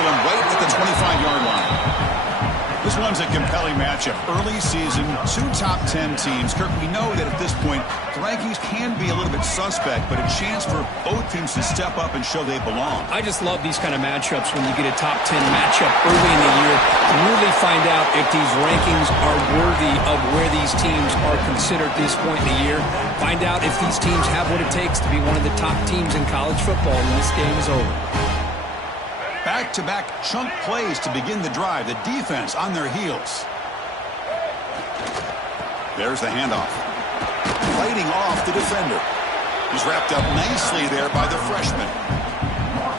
tackle him right at the 25-yard line. This one's a compelling matchup. Early season, two top 10 teams. Kirk, we know that at this point, the rankings can be a little bit suspect, but a chance for both teams to step up and show they belong. I just love these kind of matchups when you get a top 10 matchup early in the year to really find out if these rankings are worthy of where these teams are considered at this point in the year. Find out if these teams have what it takes to be one of the top teams in college football when this game is over. Back-to-back chunk plays to begin the drive. The defense on their heels. There's the handoff. Fighting off the defender. He's wrapped up nicely there by the freshman.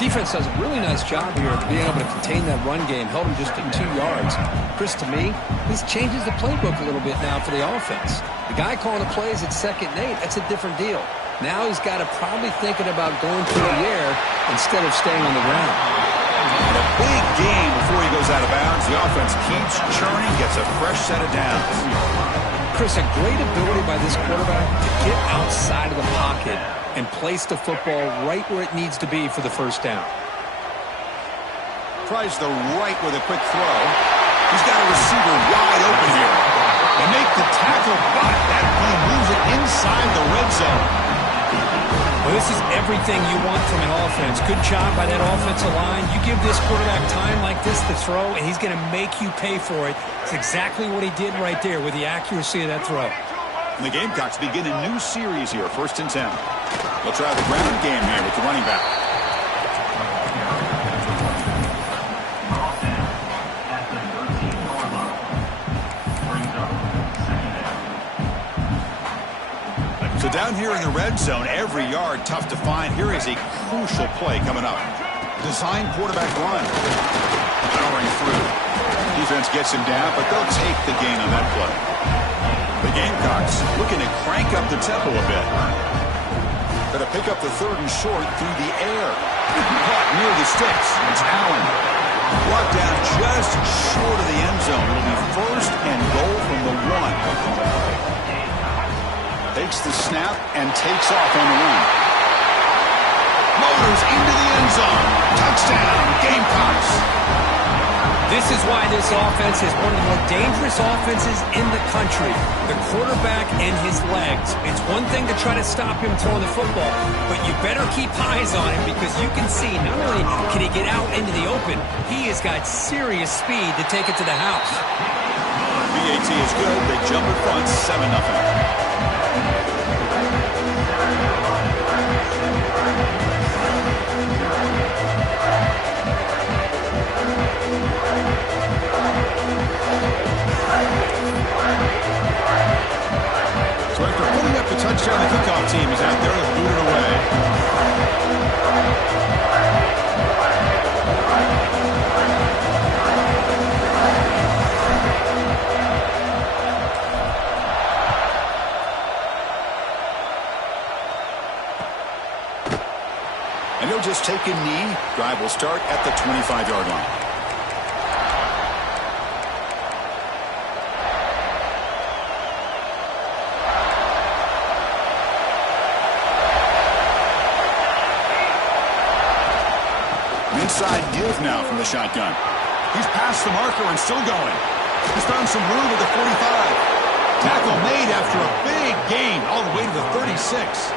Defense does a really nice job here of being able to contain that run game. Held him just at 2 yards. Chris, to me, this changes the playbook a little bit now for the offense. The guy calling the plays at 2nd and 8, that's a different deal. Now he's got to probably thinking about going through the air instead of staying on the ground. And a big gain before he goes out of bounds. The offense keeps churning, gets a fresh set of downs. Chris, a great ability by this quarterback to get outside of the pocket and place the football right where it needs to be for the first down. Tries the right with a quick throw. He's got a receiver wide open here. They make the tackle, but that play moves it inside the red zone. Well, this is everything you want from an offense. Good job by that offensive line. You give this quarterback time like this to throw, and he's going to make you pay for it. It's exactly what he did right there with the accuracy of that throw. And the Gamecocks begin a new series here, 1st and 10. They'll try the ground game here with the running back. So down here in the red zone, every yard tough to find. Here is a crucial play coming up. Design quarterback run. Powering through. Defense gets him down, but they'll take the gain on that play. The Gamecocks looking to crank up the tempo a bit. Going to pick up the 3rd and short through the air. Caught near the sticks. It's Allen. Brought down just short of the end zone. It'll be 1st and goal from the 1. Takes the snap and takes off on the run. Motors into the end zone. Touchdown, Gamecocks. This is why this offense is one of the more dangerous offenses in the country. The quarterback and his legs. It's one thing to try to stop him throwing the football, but you better keep eyes on him because you can see not only can he get out into the open, he has got serious speed to take it to the house. BAT is good. They jump in front 7-0. So after putting up the touchdown, the kickoff team is out there to boot it away. And he'll just take a knee. Drive will start at the 25-yard line. Inside give now from the shotgun. He's past the marker and still going. He's found some room at the 45. Tackle made after a big gain all the way to the 36.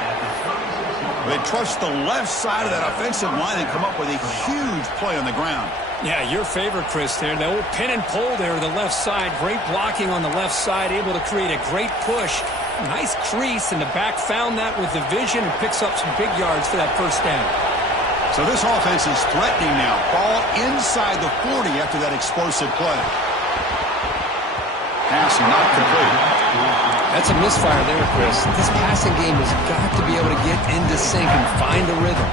They trust the left side of that offensive line and come up with a huge play on the ground. Yeah, your favorite, Chris, there. The old pin and pull there, the left side. Great blocking on the left side, able to create a great push. Nice crease, and the back found that with the vision and picks up some big yards for that first down. So this offense is threatening now. Ball inside the 40 after that explosive play. Pass not complete. That's a misfire there, Chris. This passing game has got to be able to get into sync and find a rhythm.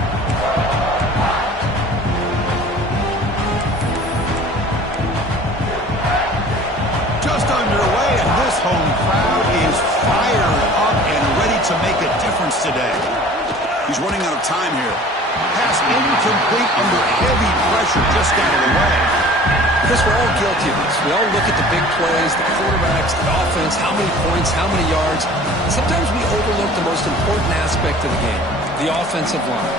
Just underway, and this home crowd is fired up and ready to make a difference today. He's running out of time here. Pass incomplete under heavy pressure, just got it away. Chris, we're all guilty of this. We all look at the big plays, the quarterbacks, the offense, how many points, how many yards. Sometimes we overlook the most important aspect of the game, the offensive line.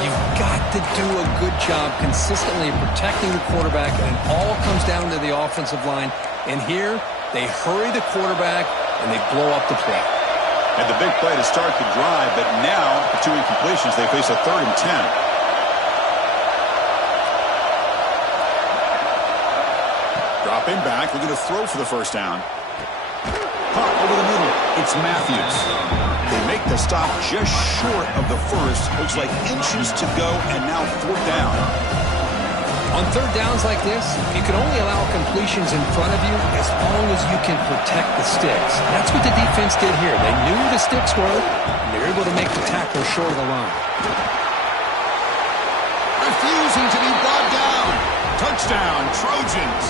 You've got to do a good job consistently protecting the quarterback, and it all comes down to the offensive line. And here, they hurry the quarterback, and they blow up the play. And the big play to start the drive, but now, the 2 incompletions, they face a 3rd and 10. Dropping back, looking to throw for the first down. Caught over the middle, it's Matthews. They make the stop just short of the first. Looks like inches to go, and now 4th down. On 3rd downs like this, you can only allow completions in front of you as long as you can protect the sticks. That's what the defense did here. They knew the sticks were, and they were able to make the tackle short of the line. Refusing to be brought down. Touchdown, Trojans.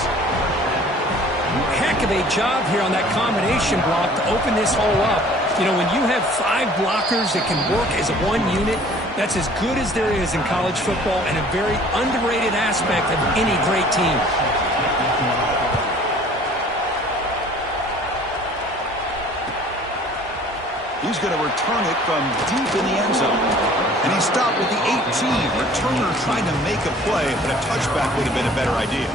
Heck of a job here on that combination block to open this hole up. You know, when you have 5 blockers that can work as one unit, that's as good as there is in college football and a very underrated aspect of any great team. He's going to return it from deep in the end zone. And he stopped with the 18. Returner trying to make a play, but a touchback would have been a better idea.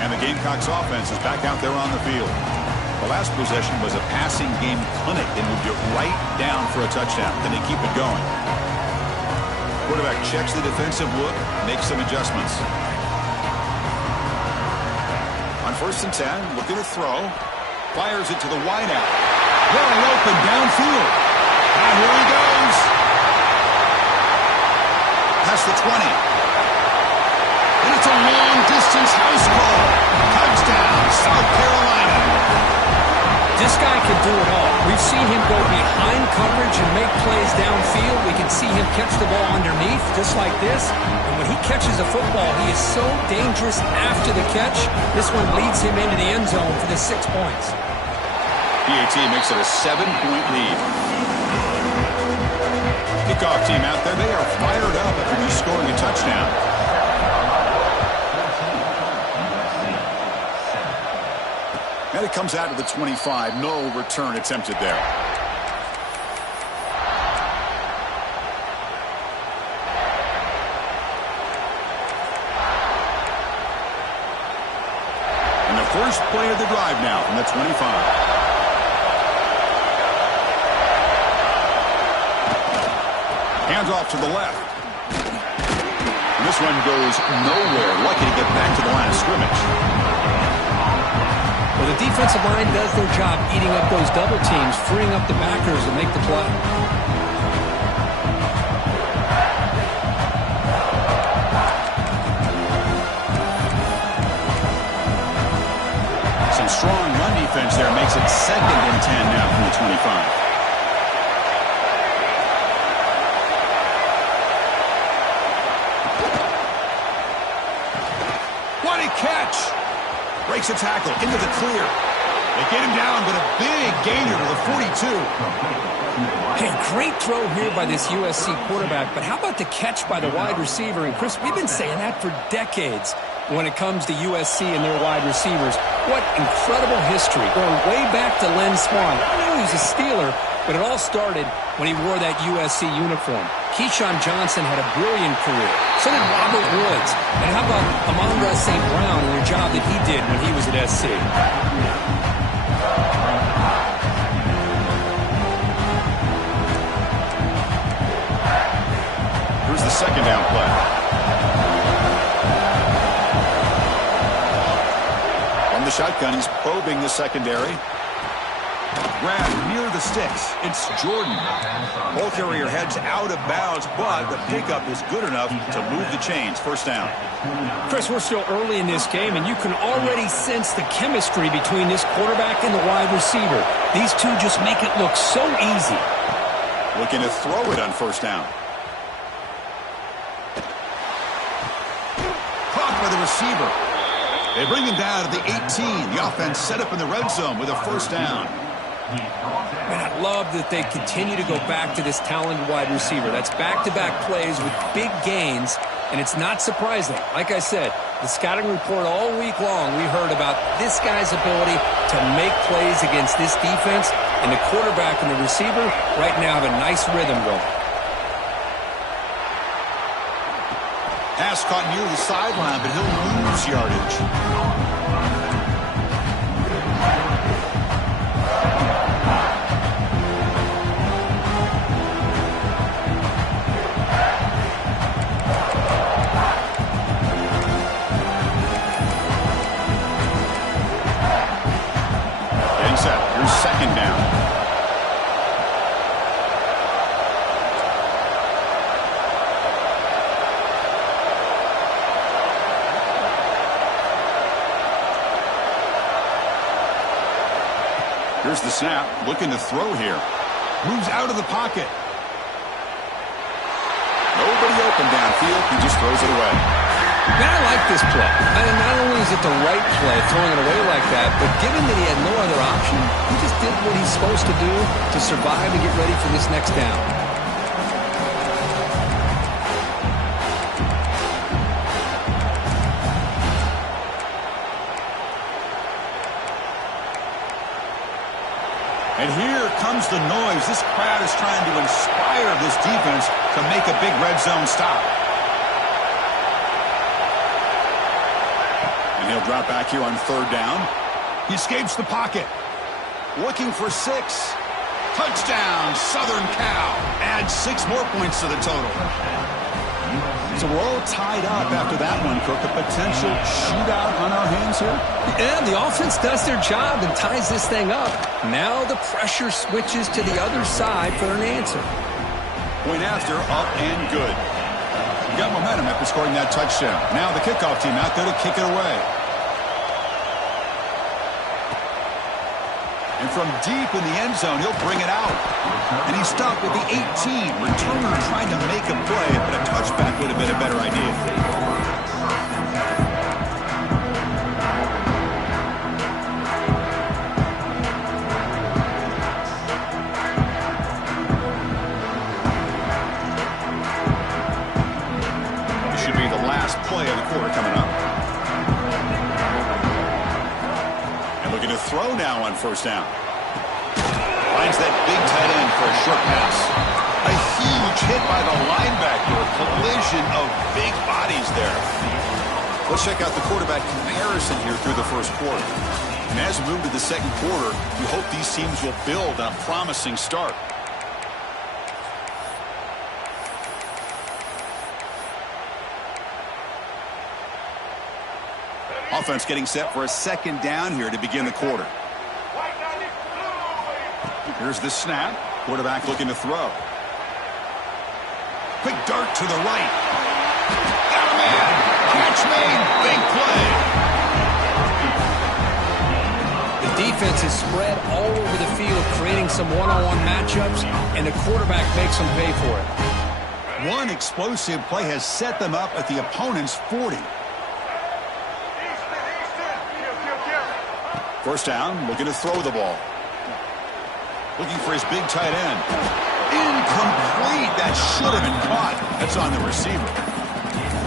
And the Gamecocks offense is back out there on the field. The last possession was a passing game clinic. They moved it right down for a touchdown. Then they keep it going. Quarterback checks the defensive look, makes some adjustments. On 1st and 10, looking to throw. Fires it to the wideout. Wide open downfield. And here he goes. Past the 20. And it's a long-distance house call. Touchdown, South Carolina. This guy can do it all. We've seen him go behind coverage and make plays downfield. We can see him catch the ball underneath, just like this. And when he catches a football, he is so dangerous after the catch. This one leads him into the end zone for the 6 points. PAT makes it a 7-point lead. Kickoff team out there, they are fired up after just scoring a touchdown. And it comes out to the 25. No return attempted there. And the first play of the drive now from the 25. Hands off to the left. And this one goes nowhere. Lucky to get back to the line of scrimmage. Well, the defensive line does their job eating up those double teams, freeing up the backers to make the play. Some strong run defense there makes it 2nd and 10 now from the 25. What a catch! Breaks a tackle into the clear. They get him down, but a big gainer to the 42. Hey, great throw here by this USC quarterback, but how about the catch by the wide receiver? And Chris, we've been saying that for decades when it comes to USC and their wide receivers. What incredible history, going way back to Len Swan. I know he's a Steeler, but it all started when he wore that USC uniform. Keyshawn Johnson had a brilliant career. So did Robert Woods. And how about Amon-Ra St. Brown and the job that he did when he was at SC? Here's the 2nd down play. From the shotgun, he's probing the secondary. Grab near the sticks. It's Jordan. Ball carrier heads out of bounds, but the pickup is good enough to move the chains. 1st down. Chris, we're still early in this game, and you can already sense the chemistry between this quarterback and the wide receiver. These two just make it look so easy. Looking to throw it on 1st down. Caught by the receiver. They bring him down to the 18. The offense set up in the red zone with a 1st down. Man, I love that they continue to go back to this talented wide receiver. That's back-to-back plays with big gains, and it's not surprising. Like I said, the scouting report all week long, we heard about this guy's ability to make plays against this defense. And the quarterback and the receiver right now have a nice rhythm going. Pass caught near the sideline, but he'll lose yardage. Here's second down. Here's the snap, looking to throw here. Moves out of the pocket. Nobody open downfield, he just throws it away. Man, I like this play. And not only is it the right play, throwing it away like that, but given that he had no other option, he just did what he's supposed to do to survive and get ready for this next down. And here comes the noise. This crowd is trying to inspire this defense to make a big red zone stop. And he'll drop back here on third down. He escapes the pocket. Looking for 6. Touchdown, Southern Cal. Adds 6 more points to the total. So we're all tied up after that one, Cook. A potential shootout on our hands here? Yeah, the offense does their job and ties this thing up. Now the pressure switches to the other side for an answer. Point after, up and good. You got momentum after scoring that touchdown. Now the kickoff team out there to kick it away. And from deep in the end zone, he'll bring it out. And he's stopped at the 18. Returner trying to make a play, but a touchback would have been a better idea. This should be the last play of the quarter coming up. Looking to throw now on first down. Finds that big tight end for a short pass. A huge hit by the linebacker. A collision of big bodies there. Let's check out the quarterback comparison here through the first quarter. And as we move to the second quarter, we hope these teams will build on a promising start. Offense getting set for a second down here to begin the quarter. Here's the snap. Quarterback looking to throw. Quick dart to the right. Got a man. Catch made. Big play. The defense is spread all over the field, creating some one-on-one matchups, and the quarterback makes them pay for it. One explosive play has set them up at the opponent's 40. First down, looking to throw the ball. Looking for his big tight end. Incomplete. That should have been caught. That's on the receiver.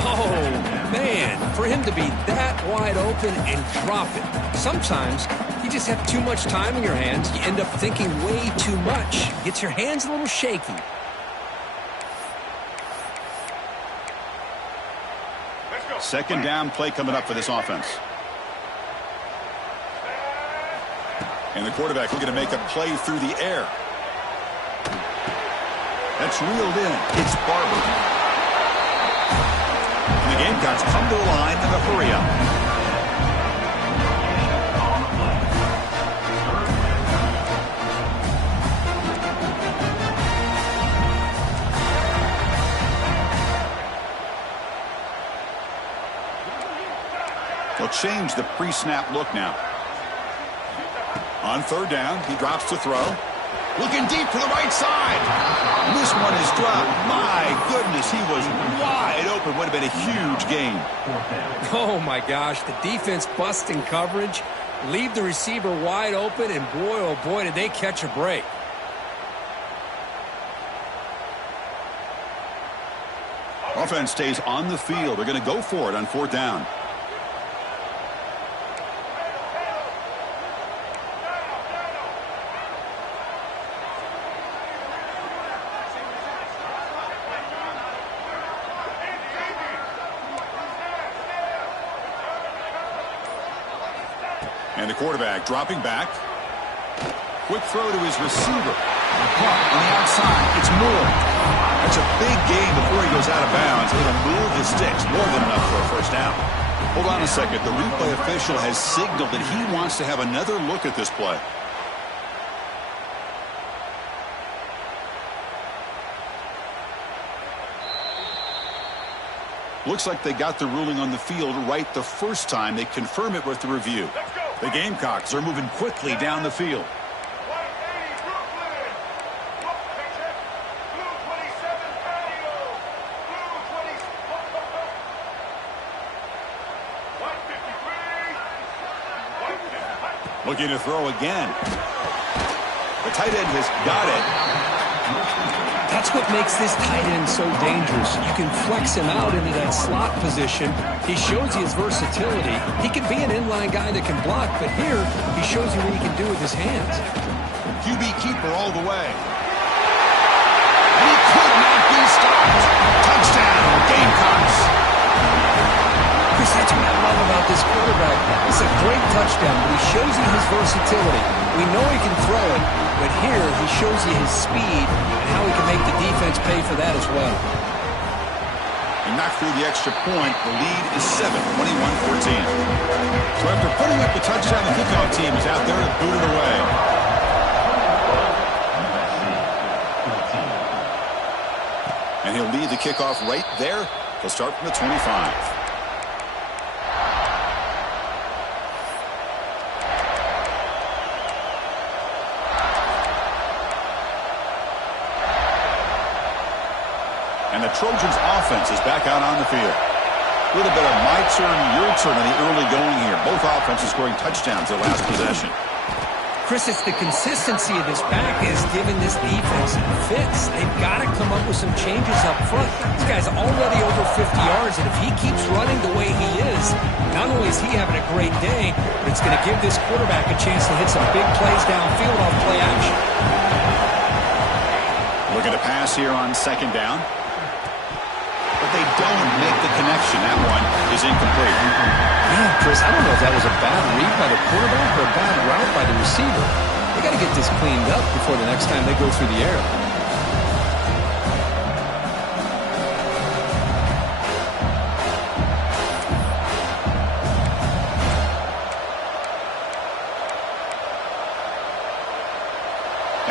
Oh, man. For him to be that wide open and drop it. Sometimes you just have too much time in your hands. You end up thinking way too much. Gets your hands a little shaky. Second down play coming up for this offense. And the quarterback looking to make a play through the air. That's reeled in. It's Barber. And the Gamecocks come to the line in a hurry up. They'll change the pre-snap look now. On third down, he drops to throw. Looking deep to the right side. This one is dropped. My goodness, he was wide open. Would have been a huge gain. Oh, my gosh. The defense busting coverage. Leave the receiver wide open, and boy, oh boy, did they catch a break. Offense stays on the field. They're going to go for it on fourth down. And the quarterback dropping back. Quick throw to his receiver. On the outside, it's Moore. That's a big gain before he goes out of bounds. It'll move the sticks. More than enough for a first down. Hold on a second. The replay official has signaled that he wants to have another look at this play. Looks like they got the ruling on the field right the first time. They confirm it with the review. The Gamecocks are moving quickly down the field. Looking to throw again. The tight end has got it. That's what makes this tight end so dangerous. You can flex him out into that slot position. He shows you his versatility. He can be an inline guy that can block, but here he shows you what he can do with his hands. QB keeper all the way. He could not be stopped. Touchdown, Gamecocks. Chris, that's what I love about this quarterback. It's a great touchdown, but he shows you his versatility. We know he can throw it, but here he shows you his speed and how he can make the defense pay for that as well. And knocked through the extra point. The lead is 7, 21-14. So after putting up the touchdown, the kickoff team is out there to boot it away. And he'll lead the kickoff right there. He'll start from the 25. And the Trojans' offense is back out on the field. A little bit of my turn, your turn on the early going here. Both offenses scoring touchdowns their last possession. Chris, it's the consistency of this back is giving this defense fits. They've got to come up with some changes up front. This guy's already over 50 yards, and if he keeps running the way he is, not only is he having a great day, but it's going to give this quarterback a chance to hit some big plays downfield off play action. Looking to pass here on second down. But they don't make the connection. That one is incomplete. Man, Chris, I don't know if that was a bad read by the quarterback or a bad route by the receiver. They got to get this cleaned up before the next time they go through the air.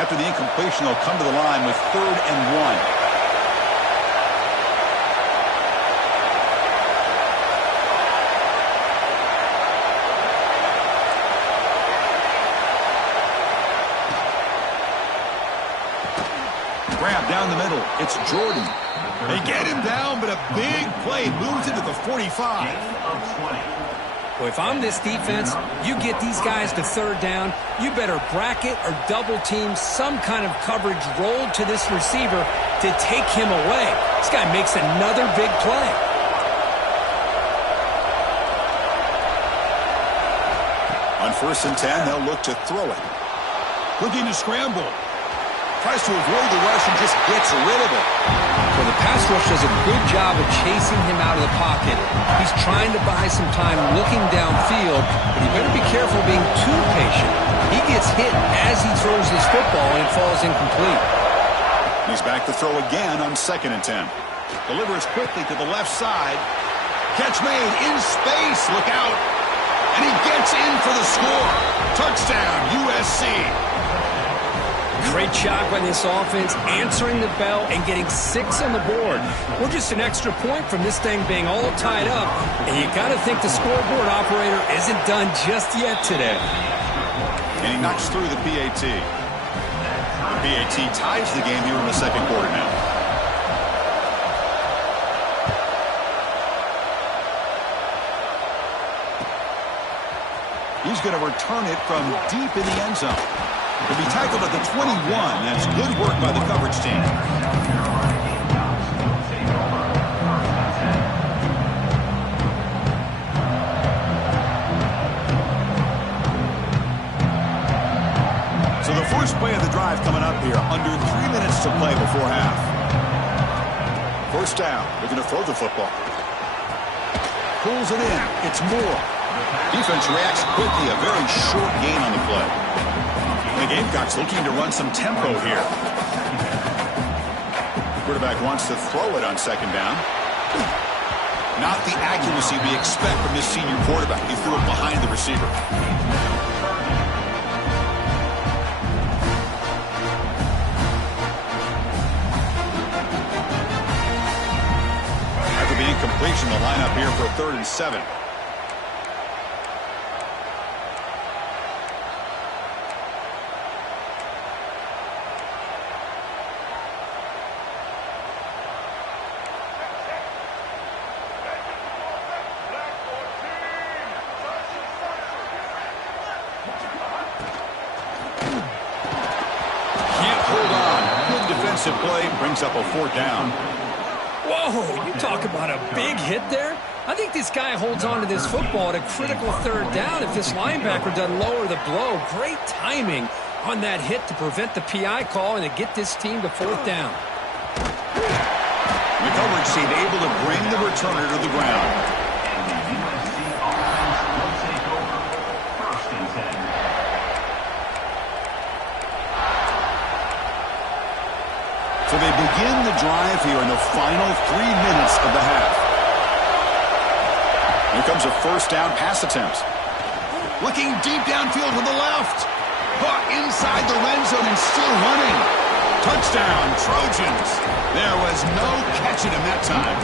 After the incompletion, they'll come to the line with 3rd and 1. Grab down the middle. It's Jordan. They get him down, but a big play moves into the 45. Well, if I'm this defense, you get these guys to 3rd down, you better bracket or double team some kind of coverage rolled to this receiver to take him away. This guy makes another big play. On 1st and 10, they'll look to throw it. Looking to scramble. Tries to avoid the rush and just gets rid of it. Well, the pass rush does a good job of chasing him out of the pocket. He's trying to buy some time looking downfield, but you better be careful being too patient. He gets hit as he throws his football and it falls incomplete. He's back to throw again on 2nd and 10. Delivers quickly to the left side. Catch made in space. Look out. And he gets in for the score. Touchdown, USC. Great job by this offense, answering the bell and getting 6 on the board. We're just an extra point from this thing being all tied up, and you got to think the scoreboard operator isn't done just yet today. And he knocks through the PAT. The PAT ties the game here in the 2nd quarter now. He's going to return it from deep in the end zone. He'll be tackled at the 21. That's good work by the coverage team. So the first play of the drive coming up here. Under 3 minutes to play before half. 1st down. They're going to throw the football. Pulls it in. It's Moore. Defense reacts quickly, a very short gain on the play. The Gamecocks looking to run some tempo here. Quarterback wants to throw it on second down. Not the accuracy we expect from this senior quarterback. He threw it behind the receiver. After the incompletion, the lineup here for a 3rd and 7. Play brings up a 4th down. Whoa, you talk about a big hit there. I think this guy holds on to this football at a critical 3rd down. If this linebacker doesn't lower the blow, great timing on that hit to prevent the PI call and to get this team to 4th down. The coverage team able to bring the returner to the ground. So they begin the drive here in the final 3 minutes of the half. Here comes a 1st down pass attempt. Looking deep downfield to the left. Caught inside the red zone and still running. Touchdown, Trojans. There was no catching him that time.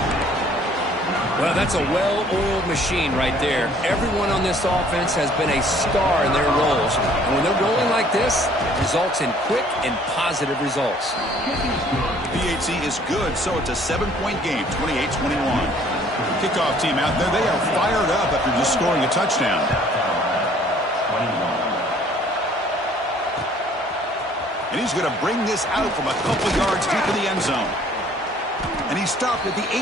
Well, that's a well-oiled machine right there. Everyone on this offense has been a star in their roles. And when they're rolling like this, it results in quick and positive results. The PAT is good, so it's a 7-point game, 28-21. Kickoff team out there, they are fired up after just scoring a touchdown. And he's going to bring this out from a couple yards deep in the end zone. And he stopped at the 18.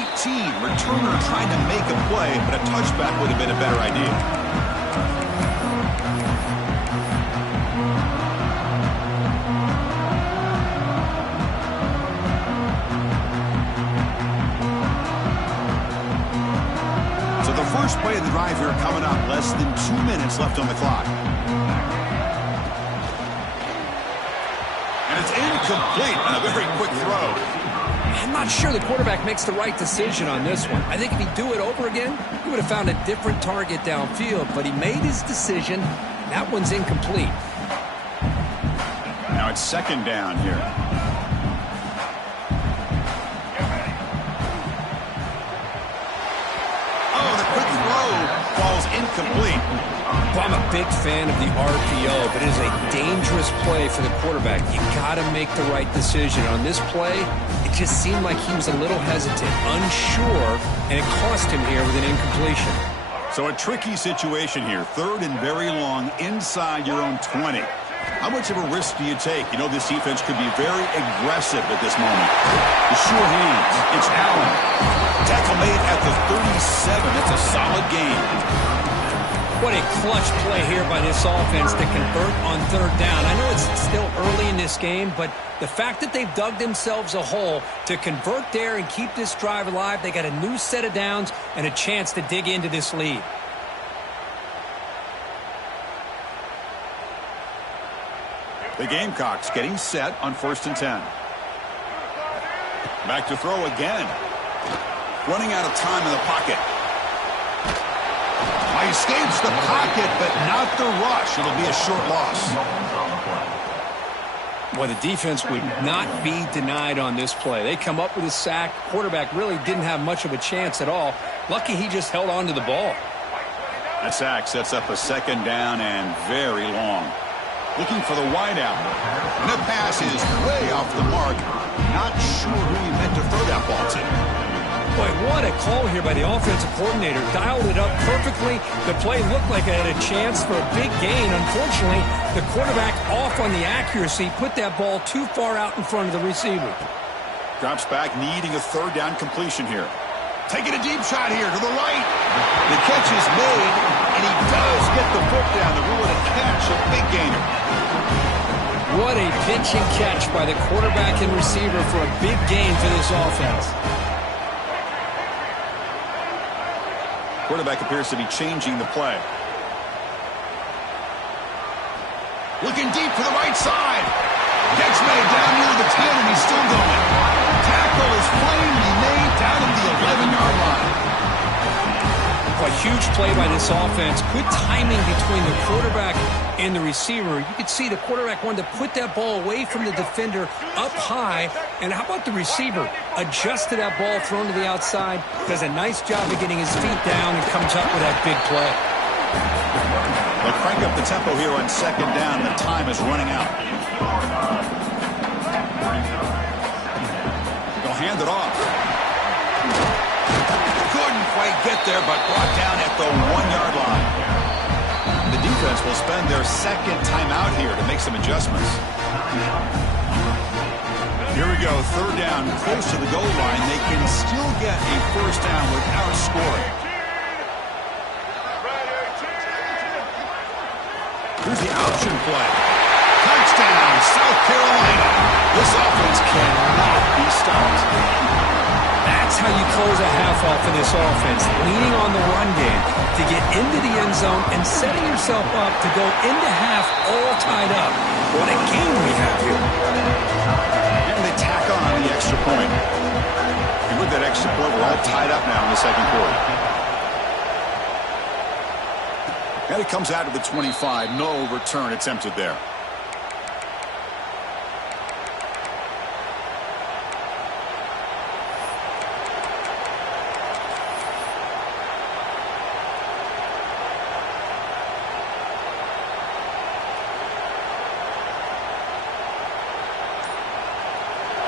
Returner trying to make a play, but a touchback would have been a better idea. So the first play of the drive here coming up. Less than 2 minutes left on the clock. And it's incomplete on a very quick throw. I'm not sure the quarterback makes the right decision on this one. I think if he'd do it over again, he would have found a different target downfield, but he made his decision. That one's incomplete. Now it's 2nd down here. Oh, the quick throw falls incomplete. Well, I'm a big fan of the RPO, but it is a dangerous play for the quarterback. You got to make the right decision. On this play, it just seemed like he was a little hesitant, unsure, and it cost him here with an incompletion. So a tricky situation here. 3rd and very long inside your own 20. How much of a risk do you take? You know, this defense could be very aggressive at this moment. The sure hands. It's Allen. Tackle made at the 37. It's a solid game. What a clutch play here by this offense to convert on 3rd down. I know it's still early in this game, but the fact that they've dug themselves a hole to convert there and keep this drive alive, they got a new set of downs and a chance to dig into this lead. The Gamecocks getting set on 1st and 10. Back to throw again. Running out of time in the pocket. He escapes the pocket, but not the rush. It'll be a short loss. Well, the defense would not be denied on this play. They come up with a sack. Quarterback really didn't have much of a chance at all. Lucky he just held on to the ball. That sack sets up a 2nd down and very long. Looking for the wideout. And the pass is way off the mark. Not sure who he meant to throw that ball to. Boy, what a call here by the offensive coordinator. Dialed it up perfectly. The play looked like it had a chance for a big gain. Unfortunately, the quarterback off on the accuracy, put that ball too far out in front of the receiver. Drops back, needing a 3rd down completion here. Taking a deep shot here to the right. The catch is made, and he does get the foot down to rule it a catch, a big gainer. What a pitch and catch by the quarterback and receiver for a big gain for this offense. Quarterback appears to be changing the play. Looking deep for the right side. Gets made down near the 10, and he's still going. Tackle is finally made down at the 11-yard line. A huge play by this offense. Good timing between the quarterback and the receiver. You could see the quarterback wanted to put that ball away from the defender up high. And how about the receiver? Adjusted that ball, thrown to the outside. Does a nice job of getting his feet down and comes up with that big play. They'll crank up the tempo here on second down. The time is running out. They'll hand it off. Couldn't quite get there, but brought down at the 1-yard line. The defense will spend their second timeout here to make some adjustments. Here we go, third down, close to the goal line. They can still get a first down without scoring. Here's the option play. Touchdown, South Carolina. This offense cannot be stopped. That's how you close a half off in this offense, leaning on the run game to get into the end zone and setting yourself up to go into half all tied up. What a game we have here. And they tack on the extra point. And with that extra point, we're all tied up now in the second quarter. And it comes out of the 25. No return attempted there.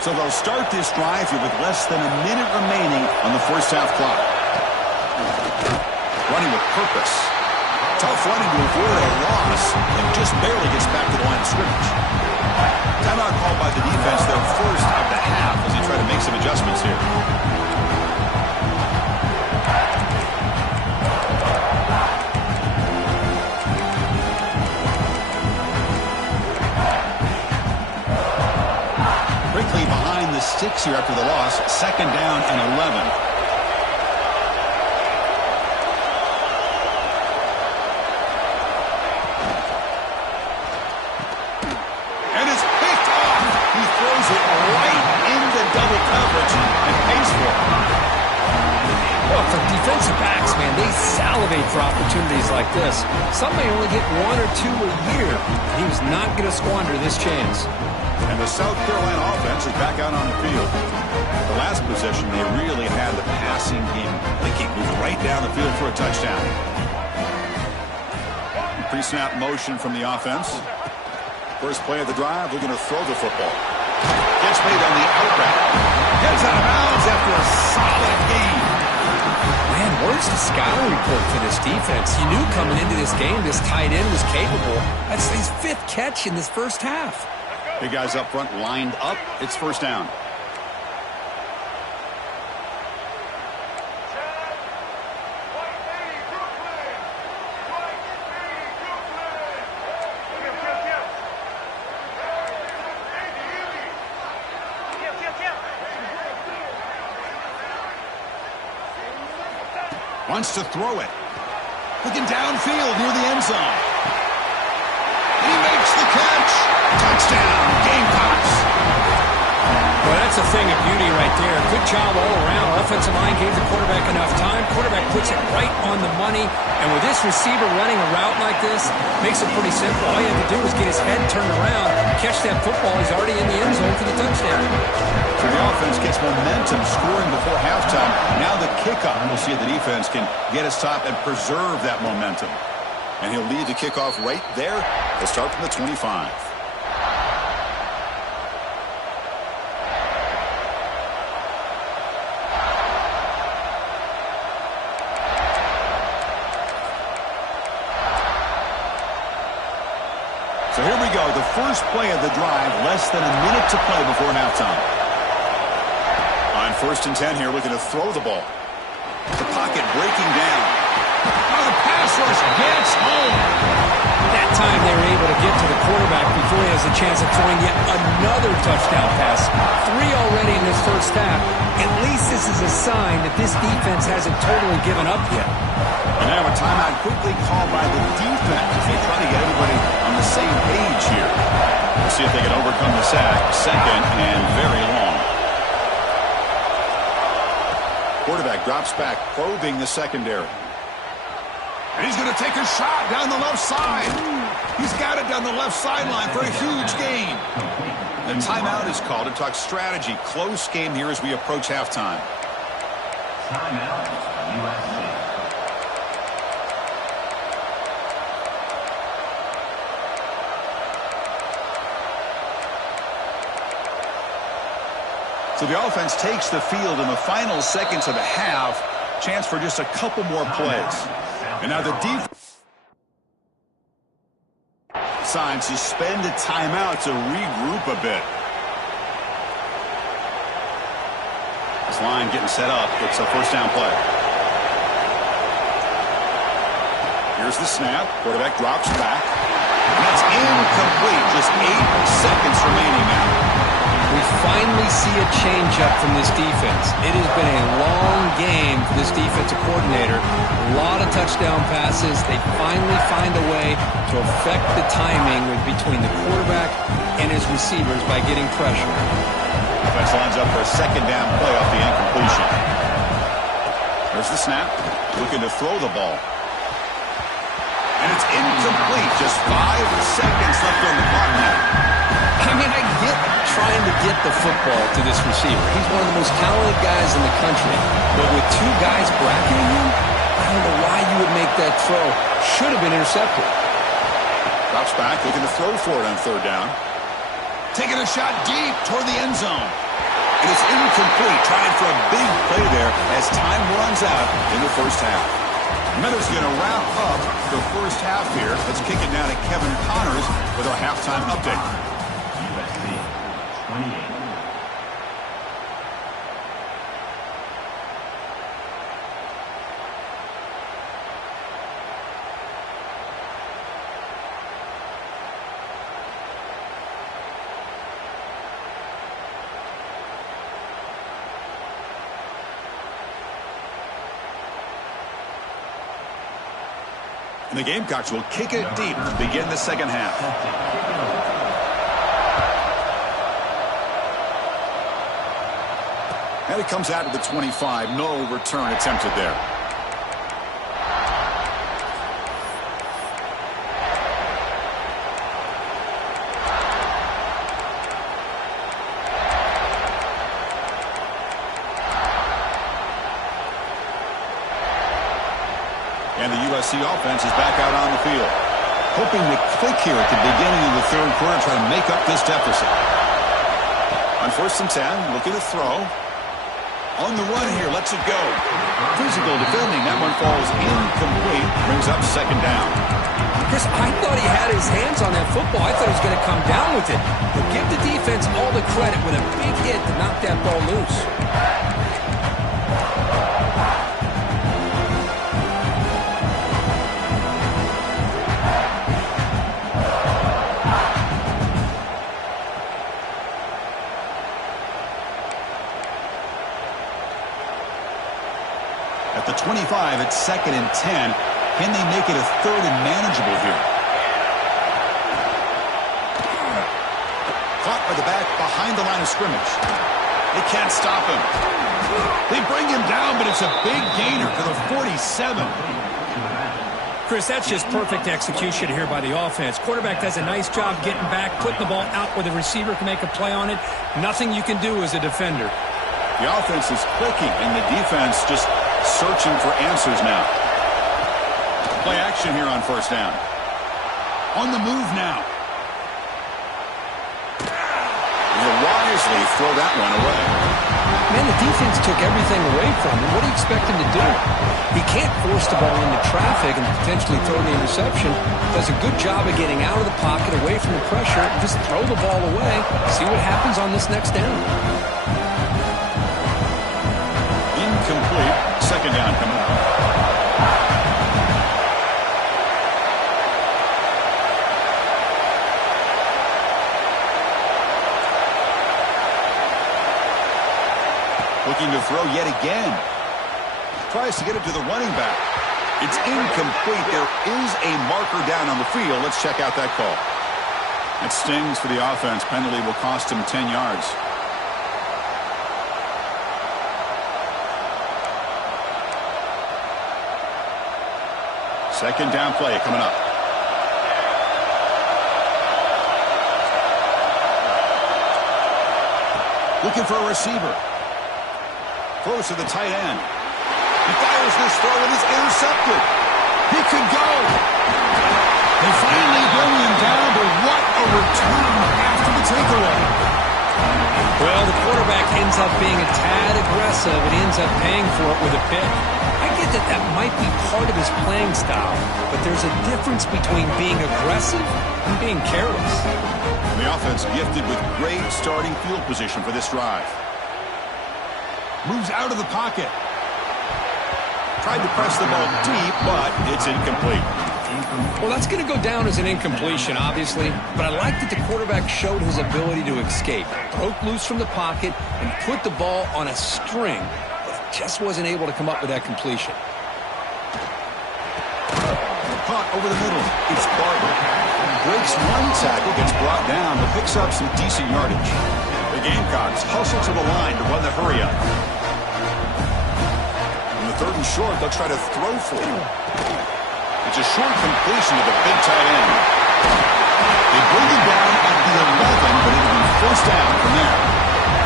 So they'll start this drive here with less than a minute remaining on the first half clock. Running with purpose. Tough running to avoid a loss and just barely gets back to the line of scrimmage. Timeout called by the defense, their first of the half as they try to make some adjustments here. Quickly behind the sticks here after the loss. Second down and 11. And it's picked off. He throws it right into double coverage and pays for it. Well, for defensive backs, man, they salivate for opportunities like this. Some may only get one or two a year. He was not going to squander this chance. And the South Carolina offense is back out on the field. The last possession, they really had the passing game clicking, moved right down the field for a touchdown. Pre-snap motion from the offense. First play of the drive, we're going to throw the football. Gets made on the out route. Gets out of bounds after a solid gain. Man, where's the scouting report for this defense? You knew coming into this game this tight end was capable. That's his 5th catch in this first half. Big guys up front lined up. It's first down. Wants to throw it. Looking downfield near the end zone. And he makes the catch. Touchdown, Gamecocks. Well, that's a thing of beauty right there. Good job all around. Offensive line gave the quarterback enough time. Quarterback puts it right on the money. And with this receiver running a route like this, makes it pretty simple. All you have to do is get his head turned around, catch that football. He's already in the end zone for the touchdown. So the offense gets momentum scoring before halftime. Now the kickoff. We'll see if the defense can get a stop and preserve that momentum. And he'll lead the kickoff right there. They'll start from the 25. So here we go, the first play of the drive, less than a minute to play before halftime. On 1st and 10 here, looking to throw the ball. The pocket breaking down. Oh, the pass rush gets home. That time they were able to get to the quarterback before he has a chance of throwing yet another touchdown pass. 3 already in this first half. At least this is a sign that this defense hasn't totally given up yet. And now a timeout quickly called by the defense. They try to get everybody on the same page here. We'll see if they can overcome the sack. Second and very long. Quarterback drops back, probing the secondary. And he's going to take a shot down the left side. He's got it down the left sideline for a huge gain. The timeout is called to talk strategy. Close game here as we approach halftime. Timeout, USC. So the offense takes the field in the final seconds of the half. Chance for just a couple more plays. And now the defense decides to spend a timeout to regroup a bit. This line getting set up. It's a first down play. Here's the snap. Quarterback drops back. And that's incomplete. Just 8 seconds remaining now. We finally see a change-up from this defense. It has been a long game for this defensive coordinator. A lot of touchdown passes. They finally find a way to affect the timing between the quarterback and his receivers by getting pressure. Defense lines up for a second down play off the incompletion. There's the snap. Looking to throw the ball. And it's incomplete. Just 5 seconds left on the clock now. I mean, I get trying to get the football to this receiver. He's one of the most talented guys in the country. But with 2 guys bracketing him, I don't know why you would make that throw. Should have been intercepted. Drops back, looking to throw for it on third down. Taking a shot deep toward the end zone. And it's incomplete. Trying for a big play there as time runs out in the first half. Miller's going to wrap up the first half here. Let's kick it down to Kevin Connors with our halftime update. USC 28. And the Gamecocks will kick it deep to begin the second half. And it comes out to the 25. No return attempted there. And the USC offense is back out on the field. Hoping to click here at the beginning of the third quarter, try to make up this deficit. On 1st and 10, looking to throw. On the run here, lets it go. Physical defending, that one falls incomplete. Brings up second down. Chris, I thought he had his hands on that football. I thought he was going to come down with it. But give the defense all the credit with a big hit to knock that ball loose. At the 25, it's 2nd and 10. Can they make it a 3rd and manageable here? Caught by the back behind the line of scrimmage. They can't stop him. They bring him down, but it's a big gainer for the 47. Chris, that's just perfect execution here by the offense. Quarterback does a nice job getting back, putting the ball out where the receiver can make a play on it. Nothing you can do as a defender. The offense is clicking, and the defense just searching for answers now. Play action here on 1st down. On the move now. They'll wisely throw that one away. Man, the defense took everything away from him. What do you expect him to do? He can't force the ball into traffic and potentially throw the interception. Does a good job of getting out of the pocket, away from the pressure, and just throw the ball away. See what happens on this next down. Incomplete. Second down coming up. Looking to throw yet again. Tries to get it to the running back. It's incomplete. There is a marker down on the field. Let's check out that call. It stings for the offense. Penalty will cost him 10 yards. Second down play coming up. Looking for a receiver. Throws to the tight end. He fires this throw and is intercepted. He could go. They finally bring him down, but what a return after the takeaway. Well, the quarterback ends up being a tad aggressive, and he ends up paying for it with a pick. I get that that might be part of his playing style, but there's a difference between being aggressive and being careless. The offense gifted with great starting field position for this drive. Moves out of the pocket. Tried to press the ball deep, but it's incomplete. Well, that's going to go down as an incompletion, obviously, but I like that the quarterback showed his ability to escape. Broke loose from the pocket and put the ball on a string, but just wasn't able to come up with that completion. Caught over the middle. It's Barber. Breaks one tackle, gets brought down, but picks up some decent yardage. The Gamecocks hustle to the line to run the hurry-up. On the third and short, they'll try to throw for it. It's a short completion to the big tight end. They bring him down at the 11, but it'll be first down from there.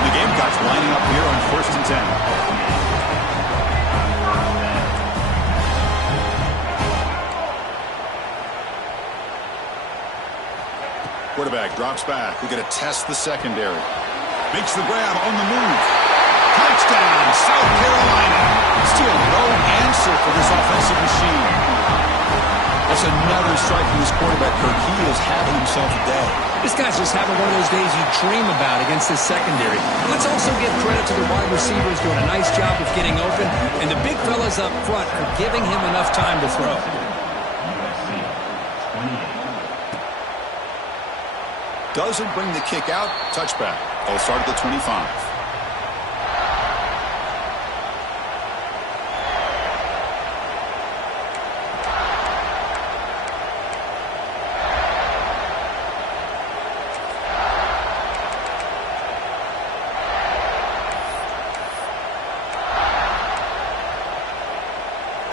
The Gamecocks lining up here on 1st and 10. Quarterback drops back. We're going to test the secondary. Makes the grab on the move. Touchdown, South Carolina. Still no answer for this offensive machine. That's another strike from this quarterback, Kirk. He is having himself a day. This guy's just having one of those days you dream about against this secondary. Let's also give credit to the wide receivers doing a nice job of getting open, and the big fellas up front for giving him enough time to throw. Doesn't bring the kick out. Touchback. They'll start at the 25.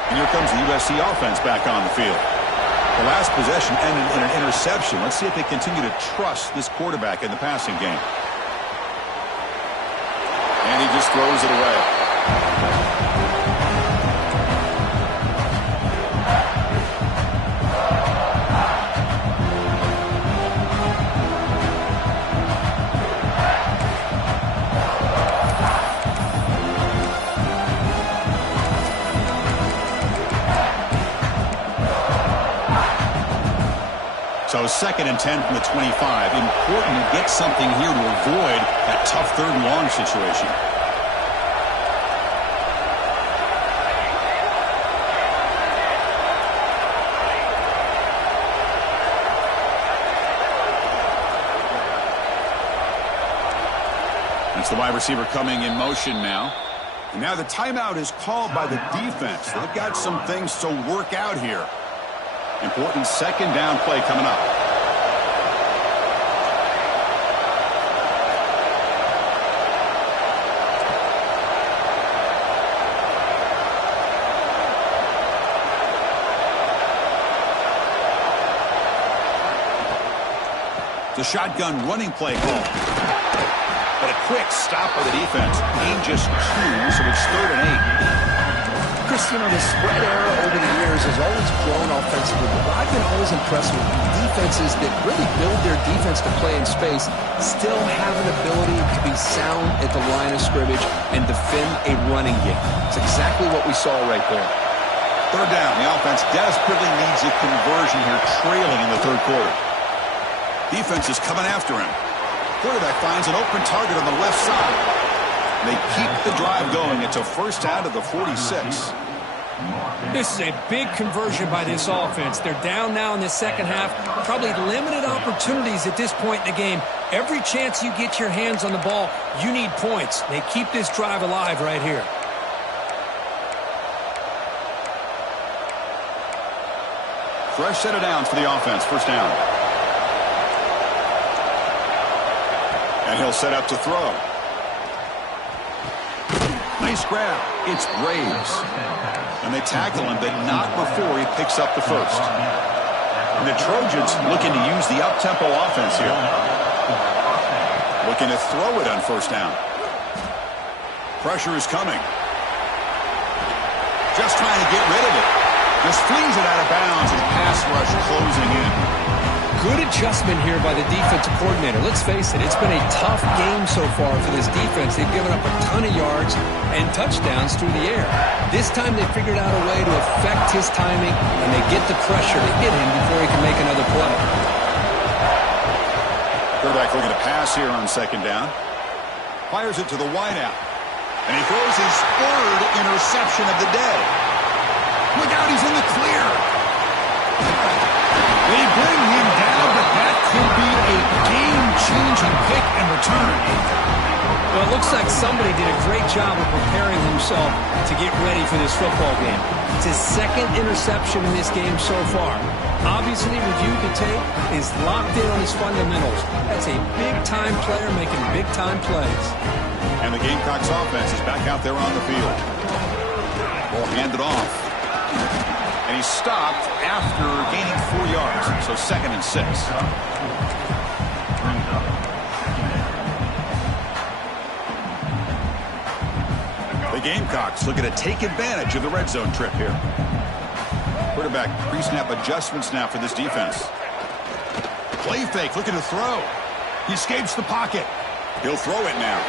And here comes the USC offense back on the field. The last possession ended in an interception. Let's see if they continue to trust this quarterback in the passing game. And he just throws it away. So 2nd and 10 from the 25. Important to get something here to avoid that tough 3rd and long situation. That's the wide receiver coming in motion now. And now the timeout is called by the defense. They've got some things to work out here. Important 2nd down play coming up. The shotgun running play call. But a quick stop by the defense. Gain just 2, so it's 3rd and 8. Chris, you know, the spread era over the years has always grown offensively, but I've been always impressed with defenses that really build their defense to play in space, still have an ability to be sound at the line of scrimmage and defend a running game. It's exactly what we saw right there. 3rd down. The offense desperately needs a conversion here, trailing in the 3rd quarter. Defense is coming after him. Quarterback finds an open target on the left side. They keep the drive going. It's a first down to the 46. This is a big conversion by this offense. They're down now in the second half. Probably limited opportunities at this point in the game. Every chance you get your hands on the ball, you need points. They keep this drive alive right here. Fresh set of downs for the offense. First down. And he'll set up to throw. Nice grab. It's Graves. And they tackle him, but not before he picks up the first. And the Trojans looking to use the up-tempo offense here. Looking to throw it on first down. Pressure is coming. Just trying to get rid of it. Just flings it out of bounds and pass rush closing in. Good adjustment here by the defensive coordinator. Let's face it, it's been a tough game so far for this defense. They've given up a ton of yards and touchdowns through the air. This time they figured out a way to affect his timing, and they get the pressure to hit him before he can make another play. Quarterback looking to pass here on second down. Fires it to the wideout. And he throws his third interception of the day. Look out, he's in the clear. They bring him down, but that could be a game-changing pick and return. Well, it looks like somebody did a great job of preparing himself to get ready for this football game. It's his second interception in this game so far. Obviously, reviewed the tape, is locked in on his fundamentals. That's a big-time player making big-time plays. And the Gamecocks offense is back out there on the field. Ball handed off. And he's stopped after gaining 4 yards. So 2nd and 6. The Gamecocks looking to take advantage of the red zone trip here. Quarterback pre-snap adjustments now for this defense. Play fake looking to throw. He escapes the pocket. He'll throw it now.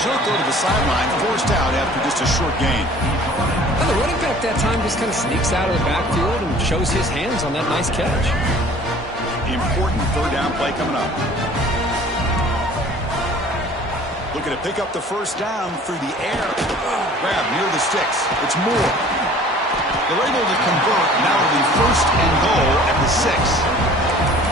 Short throw to the sideline, forced out after just a short gain. Well, the running back that time just kind of sneaks out of the backfield and shows his hands on that nice catch. Important third down play coming up. Looking to pick up the first down through the air. Grab near the sticks. It's Moore. They're able to convert. Now it'll be 1st and goal at the 6.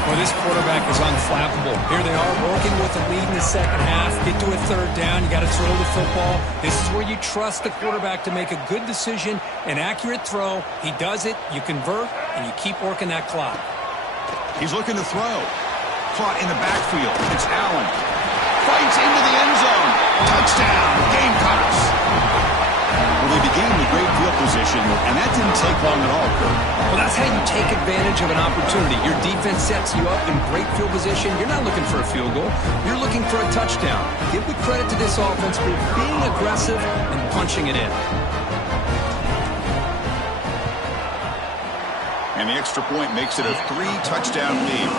Well, this quarterback is unflappable. Here they are working with a lead in the second half. Get to a third down. You got to throw the football. This is where you trust the quarterback to make a good decision, an accurate throw. He does it. You convert, and you keep working that clock. He's looking to throw. Caught in the backfield. It's Allen. Fights into the end zone. Touchdown, Gamecocks. Well, they began with great field position, and that didn't take long at all, Kurt. Well, that's how you take advantage of an opportunity. Your defense sets you up in great field position. You're not looking for a field goal. You're looking for a touchdown. Give the credit to this offense for being aggressive and punching it in. And the extra point makes it a 3-touchdown lead.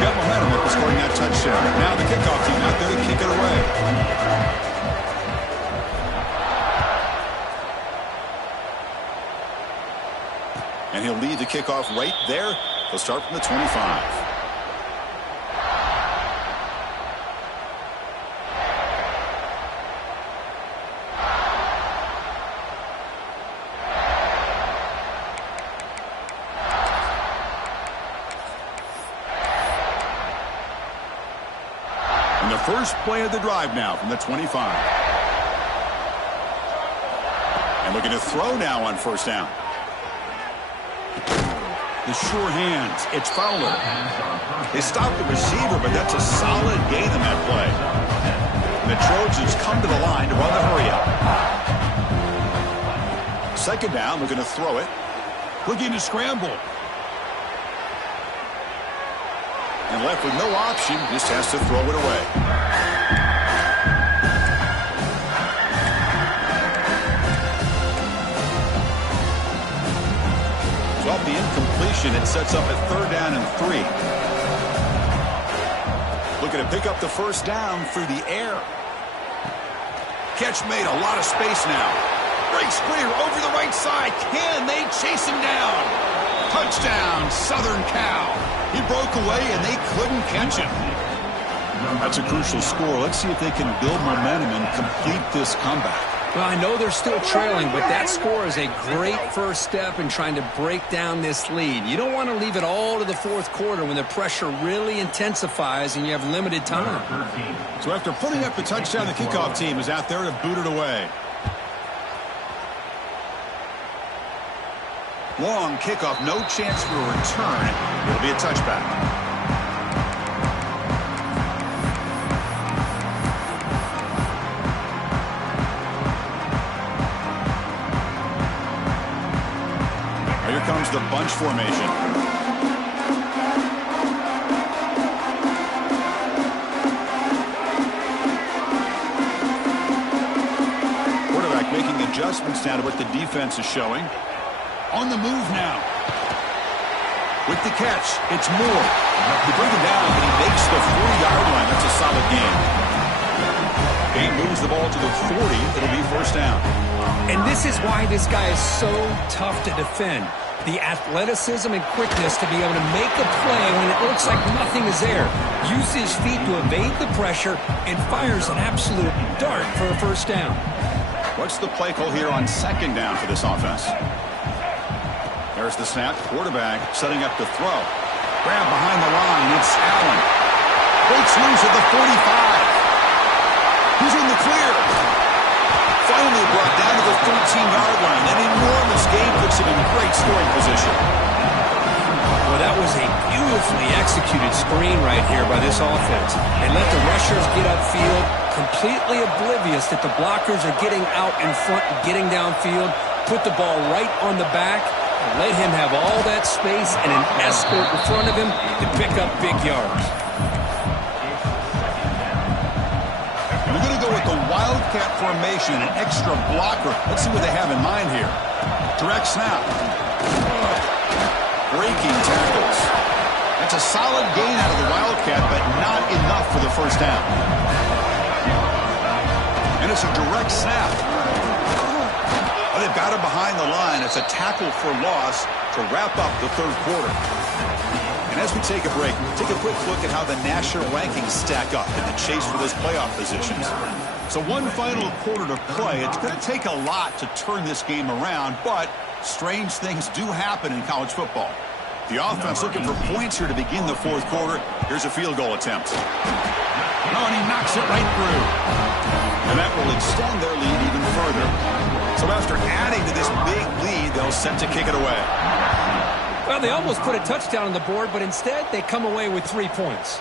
Got momentum after scoring that touchdown. Now the kickoff team out there to kick it away. And he'll lead the kickoff right there. He'll start from the 25. First play of the drive now from the 25. And looking to throw now on first down. The sure hands. It's Fowler. They stopped the receiver, but that's a solid gain in that play. And the Trojans come to the line to run the hurry up. Second down, looking to throw it. Looking to scramble. And left with no option, just has to throw it away. So off the incompletion, it sets up at 3rd down and 3. Looking to pick up the first down through the air. Catch made, a lot of space now. Breaks clear over the right side. Can they chase him down? Touchdown, Southern Cal. He broke away, and they couldn't catch him. That's a crucial score. Let's see if they can build momentum and complete this comeback. Well, I know they're still trailing, but that score is a great first step in trying to break down this lead. You don't want to leave it all to the fourth quarter when the pressure really intensifies and you have limited time. So after putting up the touchdown, the kickoff team is out there to boot it away. Long kickoff, no chance for a return. It'll be a touchback. Here comes the bunch formation. Quarterback making adjustments now to what the defense is showing. On the move now. With the catch, it's Moore. They bring him down, but he makes the 40-yard line. That's a solid gain. He moves the ball to the 40. It'll be first down. And this is why this guy is so tough to defend. The athleticism and quickness to be able to make a play when it looks like nothing is there. Uses his feet to evade the pressure and fires an absolute dart for a first down. What's the play call here on second down for this offense? There's the snap. Quarterback setting up to throw. Grab behind the line. It's Allen. Breaks loose at the 45. He's in the clear. Finally brought down to the 13-yard line. An enormous gain puts him in great scoring position. Well, that was a beautifully executed screen right here by this offense. They let the rushers get upfield, completely oblivious that the blockers are getting out in front and getting downfield. Put the ball right on the back. Let him have all that space and an escort in front of him to pick up big yards. We're going to go with the Wildcat formation, an extra blocker. Let's see what they have in mind here. Direct snap. Breaking tackles. That's a solid gain out of the Wildcat, but not enough for the first down. And it's a direct snap. They've got him behind the line. It's a tackle for loss to wrap up the third quarter. And as we take a break, take a quick look at how the national rankings stack up in the chase for those playoff positions. So one final quarter to play. It's going to take a lot to turn this game around, but strange things do happen in college football. The offense looking for points here to begin the fourth quarter. Here's a field goal attempt. Oh, and he knocks it right through. And that will extend their lead even further. So after adding to this big lead, they'll set to kick it away. Well, they almost put a touchdown on the board, but instead they come away with 3 points.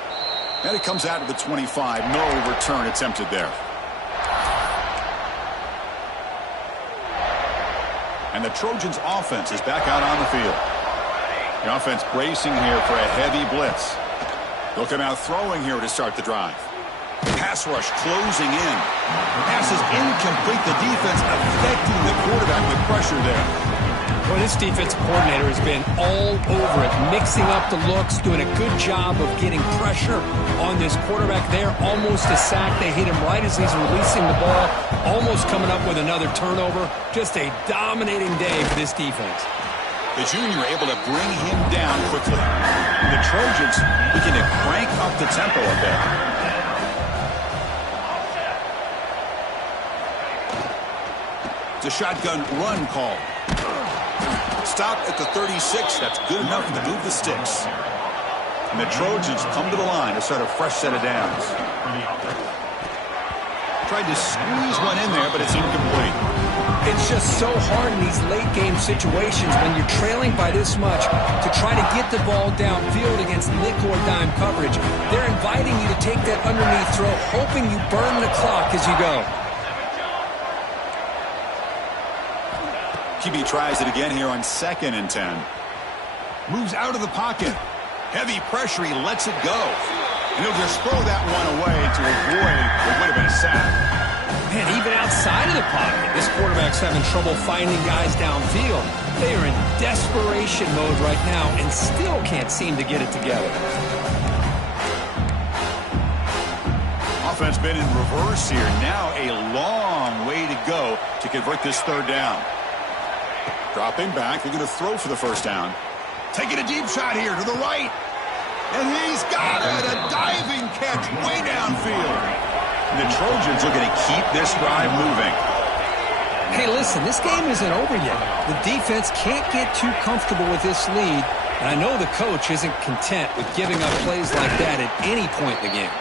And it comes out of the 25. No return attempted there. And the Trojans' offense is back out on the field. The offense bracing here for a heavy blitz. They'll come out throwing here to start the drive. Pass rush closing in. Pass is incomplete. The defense affecting the quarterback with pressure there. Well, this defensive coordinator has been all over it, mixing up the looks, doing a good job of getting pressure on this quarterback there. Almost a sack. They hit him right as he's releasing the ball. Almost coming up with another turnover. Just a dominating day for this defense. The junior able to bring him down quickly. The Trojans looking to crank up the tempo a bit. It's a shotgun run call. Stop at the 36. That's good enough to move the sticks. And the Trojans come to the line to start a fresh set of downs. Tried to squeeze one in there, but it's incomplete. It's just so hard in these late-game situations when you're trailing by this much to try to get the ball downfield against nickel or dime coverage. They're inviting you to take that underneath throw, hoping you burn the clock as you go. QB tries it again here on 2nd and 10. Moves out of the pocket. Heavy pressure. He lets it go. And he'll just throw that one away to avoid what would have been a sack. Man, even outside of the pocket, this quarterback's having trouble finding guys downfield. They are in desperation mode right now and still can't seem to get it together. Offense been in reverse here. Now a long way to go to convert this third down. Dropping back. They're going to throw for the first down. Taking a deep shot here to the right. And he's got it. A diving catch way downfield. The Trojans are going to keep this drive moving. Hey, listen, this game isn't over yet. The defense can't get too comfortable with this lead, and I know the coach isn't content with giving up plays like that at any point in the game.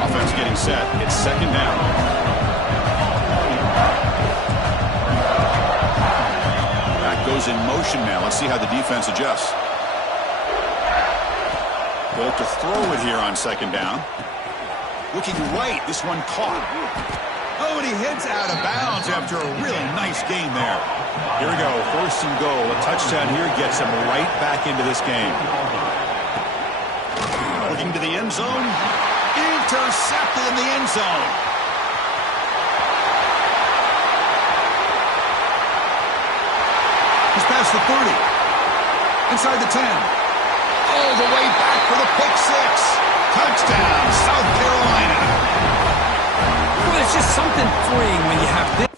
Offense getting set. It's 2nd down. Back goes in motion now. Let's see how the defense adjusts. Bolt to throw it here on second down. Looking right. This one caught. Oh, and he heads out of bounds after a really nice game there. Here we go. First and goal. A touchdown here gets him right back into this game. Looking to the end zone. Intercepted in the end zone. He's past the 30. Inside the 10. All the way back for the pick six. Touchdown, South Carolina. Well, there's just something freeing when you have this.